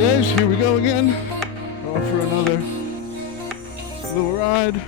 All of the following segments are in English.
Yes, here we go again. Off for another little ride.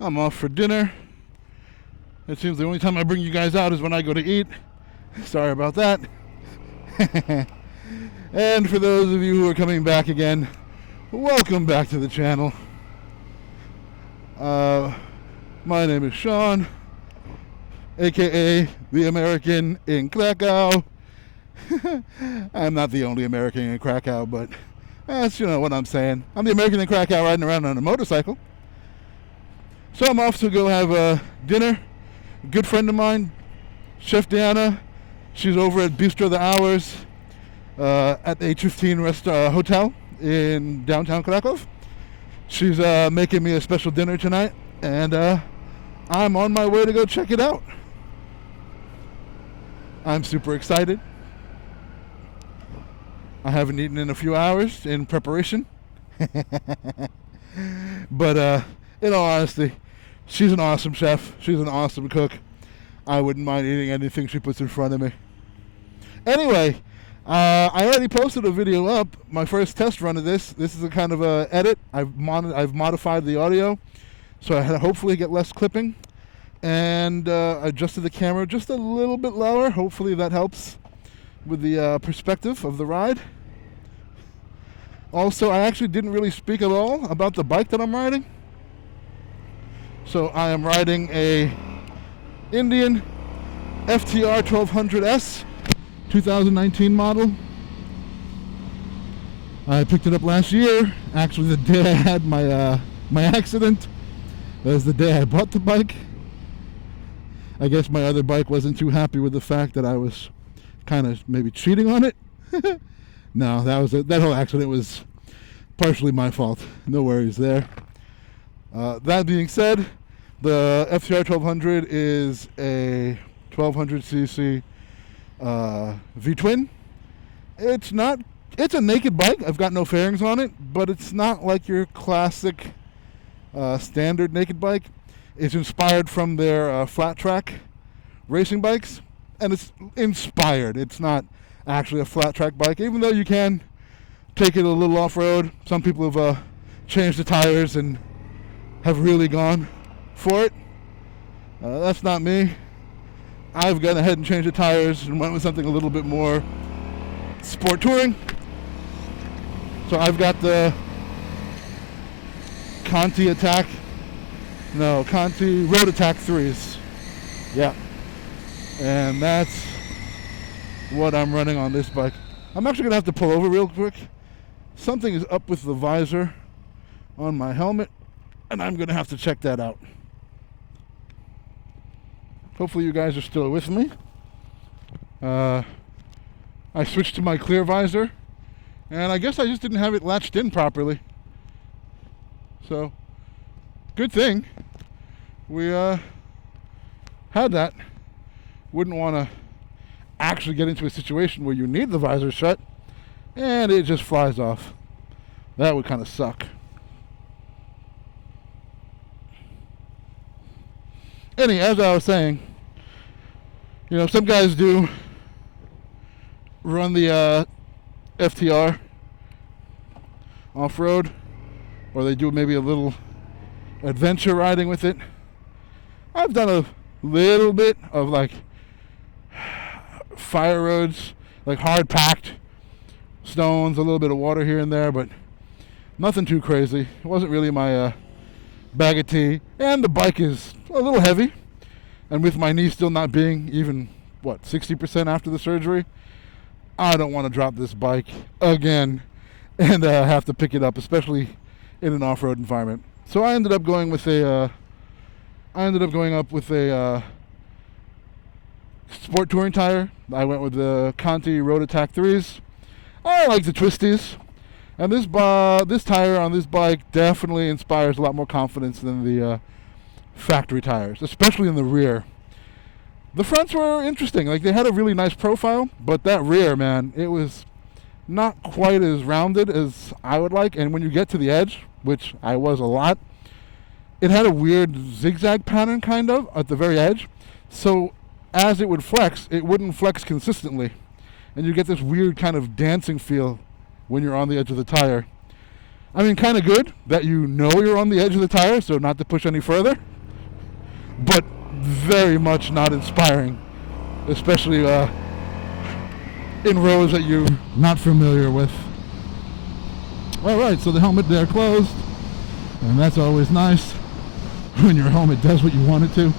I'm off for dinner. It seems the only time I bring you guys out is when I go to eat. Sorry about that. And for those of you who are coming back again, welcome back to the channel. My name is Sean, aka the American in Krakow. I'm not the only American in Krakow, but that's, you know what I'm saying. I'm the American in Krakow riding around on a motorcycle. So I'm off to go have dinner. A good friend of mine, Chef Diana, she's over at Bistro the Hours at the H15 hotel in downtown Krakow. She's making me a special dinner tonight, and I'm on my way to go check it out. I'm super excited. I haven't eaten in a few hours in preparation. But in all honesty, she's an awesome chef. She's an awesome cook. I wouldn't mind eating anything she puts in front of me. Anyway, I already posted a video up, my first test run of this. This is a kind of a edit. I've modified the audio, so I hopefully get less clipping, and adjusted the camera just a little bit lower. Hopefully that helps with the perspective of the ride. Also, I actually didn't really speak at all about the bike that I'm riding. So I am riding a Indian FTR1200 2019 model. I picked it up last year. Actually, the day I had my accident. That was the day I bought the bike. I guess my other bike wasn't too happy with the fact that I was kind of maybe cheating on it. No, that whole accident was partially my fault. No worries there. That being said, the FTR1200 is a 1200cc V-twin. It's a naked bike. I've got no fairings on it, but it's not like your classic standard naked bike. It's inspired from their flat track racing bikes, and it's inspired. It's not actually a flat track bike, even though you can take it a little off-road. Some people have changed the tires and have really gone for it. That's not me. I've gone ahead and changed the tires and went with something a little bit more sport touring. So I've got the Conti Road Attack 3s. Yeah. And that's what I'm running on this bike. I'm actually going to have to pull over real quick. Something is up with the visor on my helmet, and I'm going to have to check that out. Hopefully you guys are still with me. I switched to my clear visor, and I guess I just didn't have it latched in properly. So, good thing we had that. Wouldn't want to actually get into a situation where you need the visor shut and it just flies off. That would kind of suck. Anyway, as I was saying, you know, some guys do run the FTR off-road, or they do maybe a little adventure riding with it. I've done a little bit of like fire roads, like hard packed stones, a little bit of water here and there, but nothing too crazy. It wasn't really my bag of tea, and the bike is a little heavy, and with my knee still not being even 60% after the surgery, I don't want to drop this bike again and have to pick it up, especially in an off-road environment. So I ended up going with a sport touring tire. I went with the Conti Road Attack 3s. I like the twisties, and this tire on this bike definitely inspires a lot more confidence than the factory tires, especially in the rear. The fronts were interesting. Like, they had a really nice profile, but that rear, man, it was not quite as rounded as I would like. And when you get to the edge, which I was a lot, it had a weird zigzag pattern kind of at the very edge. So as it would flex, it wouldn't flex consistently. and you get this weird kind of dancing feel when you're on the edge of the tire. I mean, kind of good that you know you're on the edge of the tire, so not to push any further, but very much not inspiring, especially in roads that you're not familiar with. Alright, so the helmet there closed, and that's always nice when your helmet does what you want it to.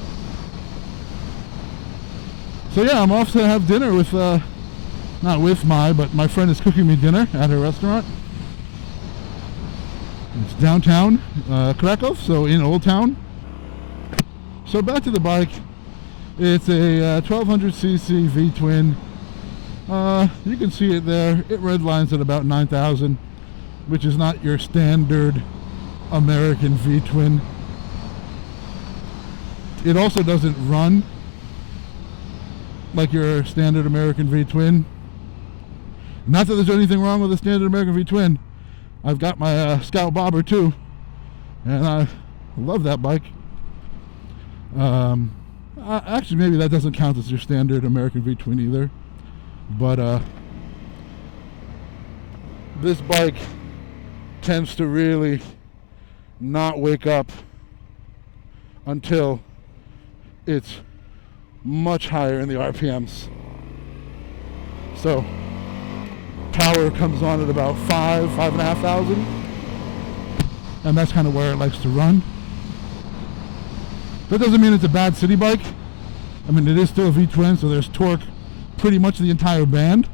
So yeah, I'm off to have dinner with, not with but my friend is cooking me dinner at her restaurant. It's downtown Krakow, so in Old Town. So back to the bike. It's a 1200cc V-twin. You can see it there. It redlines at about 9,000, which is not your standard American V-twin. It also doesn't run like your standard American V-twin. Not that there's anything wrong with a standard American V-twin. I've got my Scout Bobber too, and I love that bike. Actually, maybe that doesn't count as your standard American V-twin either. But this bike tends to really not wake up until it's much higher in the RPMs. So power comes on at about 5,500, and that's kind of where it likes to run. That doesn't mean it's a bad city bike. I mean, it is still a V-twin, so there's torque pretty much the entire band.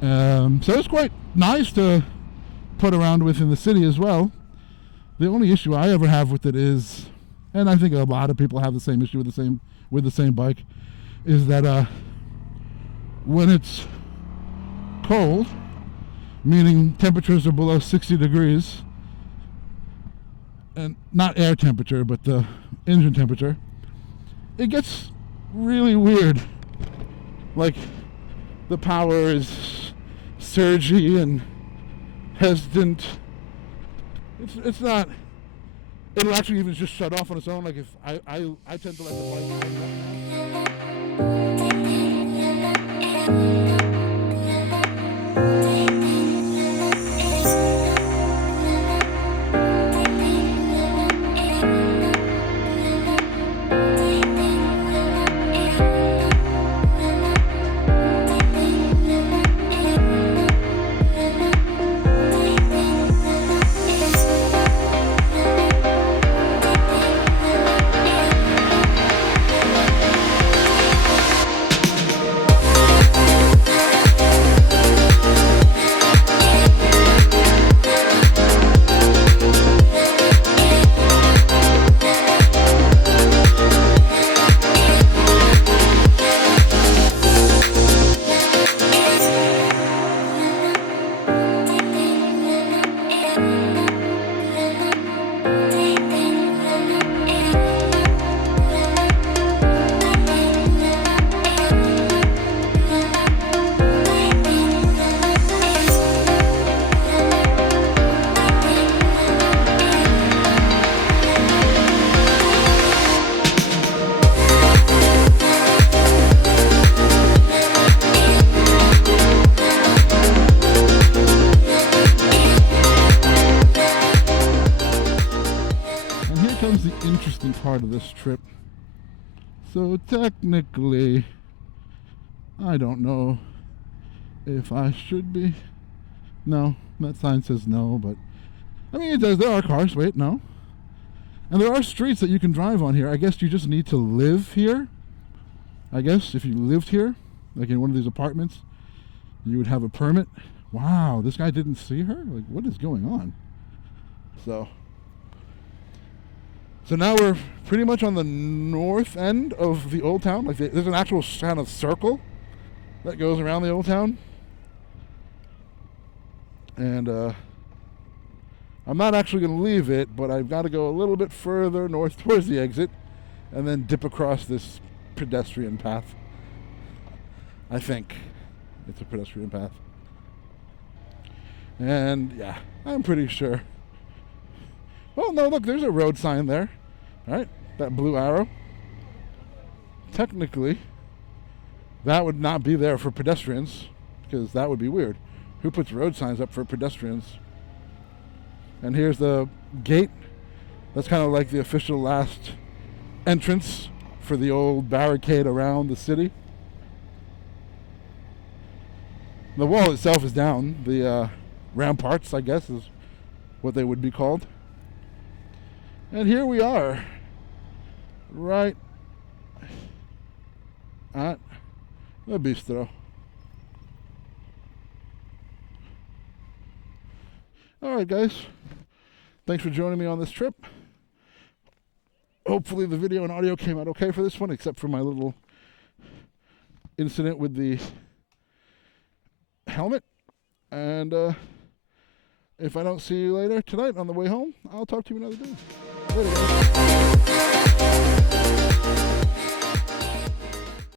So it's quite nice to put around with in the city as well. The only issue I ever have with it is, and I think a lot of people have the same issue with the same bike, is that when it's cold, meaning temperatures are below 60 degrees, and not air temperature, but the engine temperature, it gets really weird. Like, the power is surgy and hesitant. It's not. It'll actually even just shut off on its own. Like, if I tend to let the bike hang up. Part of this trip. So technically, I don't know if I should be. No, that sign says no, but I mean, it does. There are cars. Wait, no. And there are streets that you can drive on here. I guess you just need to live here. I guess if you lived here, like in one of these apartments, you would have a permit. Wow, this guy didn't see her? Like, what is going on? So now we're pretty much on the north end of the old town. Like, there's an actual kind of circle that goes around the old town. And I'm not actually going to leave it, but I've got to go a little bit further north towards the exit and then dip across this pedestrian path. I think it's a pedestrian path. And yeah, I'm pretty sure. Well, no, look, there's a road sign there. All right, that blue arrow. Technically, That would not be there for pedestrians, because that would be weird. Who puts road signs up for pedestrians? And here's the gate. That's kind of like the official last entrance for the old barricade around the city. The wall itself is down. The ramparts, I guess, is what they would be called. And here we are, right at the bistro. Alright guys, thanks for joining me on this trip. Hopefully the video and audio came out okay for this one, except for my little incident with the helmet. And if I don't see you later tonight on the way home, I'll talk to you another day. Later, guys.